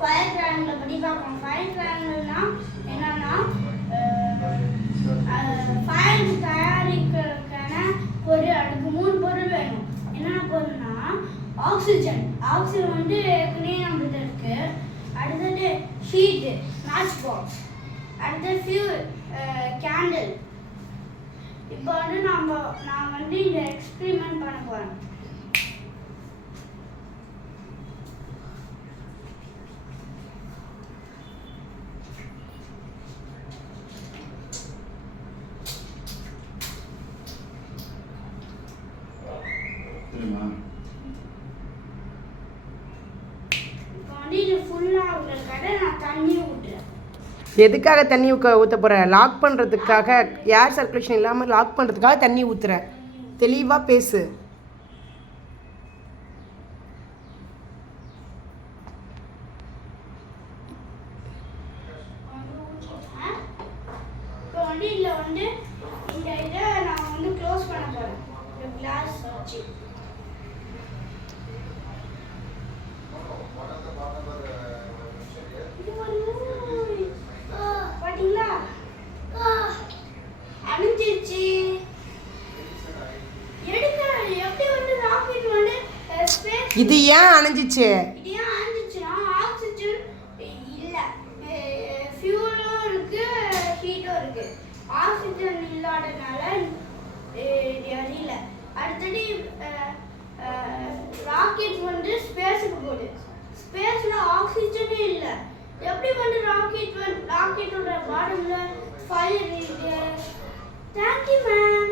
Fire ட்ரையாங்கிளை பற்றி பார்ப்போம். Fire ட்ரையாங்கிள்னா என்னன்னா ஃபயர் தயாரிக்கிறதுக்கான பொருள், அதுக்கு 3 பொருள் வேணும். என்னென்ன பொருள்னா ஆக்சிஜன் வந்து ஏற்கனவே நம்மகிட்ட இருக்கு. அடுத்தது ஹீட், மேட்ச் பாக்ஸ். அடுத்தது ஃபியூல், கேண்டில். இப்போ வந்து நான் வந்து இந்த எக்ஸ்பெரிமெண்ட் பண்ண போகிறேன். எதுக்காக தண்ணி ஊற்ற போகிறேன்? லாக் பண்ணுறதுக்காக, ஏர் சர்க்குலேஷன் இல்லாமல் லாக் பண்ணுறதுக்காக தண்ணி ஊற்றுறேன். தெளிவாக பேசு. இதில் வந்து இந்த இதை நான் வந்து க்ளோஸ் பண்ண போகிறேன். கிளாஸ் வச்சு பாத்தீங்களா, அணிஞ்சிருச்சு. எப்படி வந்து ராக்கெட் வந்து இது ஏன் அணைஞ்சிச்சு? இது ஏன் அணைஞ்சிச்சுன்னா ஆக்சிஜன் இல்ல, ஃபியூலும் இருக்கு, ஹீட்டும் இருக்கு. ஆக்சிஜன் இல்லாதனால எரியல. அடுத்தது ராக்கெட் வந்து ஸ்பேஸுக்கு போகுது. ஸ்பேஸ்ல ஆக்சிஜனே இல்ல. எப்படி வந்து ராக்கெட்டோட பாட்டம்ல ஃபயர் இருக்கு? Thank you ma'am.